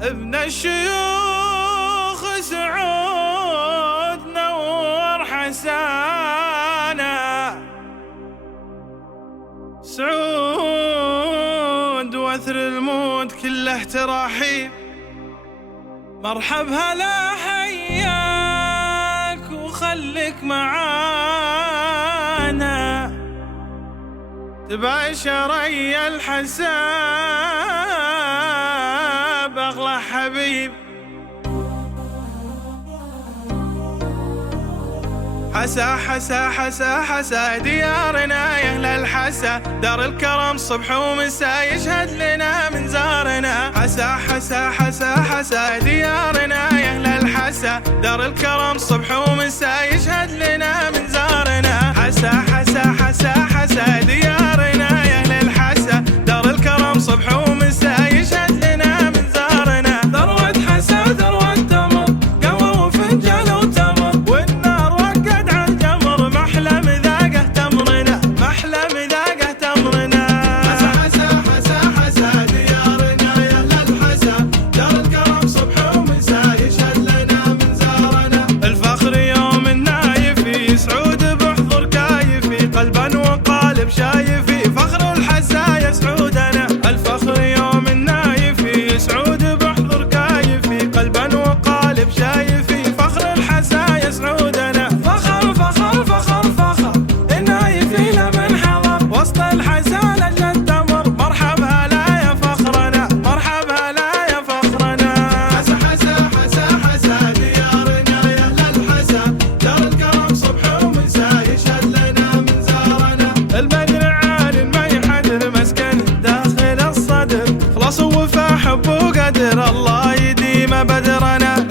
ابن الشيوخ سعود نور حسانا، سعود وثر الموت كله تراحيب. مرحب هلا حياك وخليك معانا، تباشري الحساب اغلى حبيب. حسا حسا حسا حسا ديارنا يا اهل الحسا، دار الكرم صبح ومساء يشهد لنا من زارنا. حسا حسا حسا حسا ديارنا يا اهل الحسا، دار الكرم صبح ومساء يشهد لنا من زارنا. حسا حسا حسا حسا ديارنا يا اهل الحسا، دار الكرم صبح ومساء يشهد لنا من زارنا. ذروة حسا ذروة تمر، قهوة وفنجان وتمر، والنار وقد على الجمر، محلى مذاقه تمرنا، محلى مذاقه تمرنا. حسا حسا حسا حسا ديارنا يا اهل الحسا، دار الكرم صبح ومساء يشهد لنا من زارنا. الفخر يوم النايفي سعود بحضور كايفي، قلبا وقالب شايفي، فخر الحسا يا سعودنا. الفخر يوم النايفي سعود بحضور كايفي، قلبا وقالب شايفي، فخر الحسا يا سعودنا. فخر فخر فخر فخر النايفي لمن حضر، وسط الحسا لجل التمر، مرحب هلا يا فخرنا، مرحب هلا يا فخرنا. حسا حسا حسا حسا ديارنا يا اهل الحسا، دار الكرم صبح ومساء يشهد لنا من زارنا. البدر عال ما يحدر مسكن داخل الصدر، خلاص ووفى حب وقدر، الله يديم بدرنا.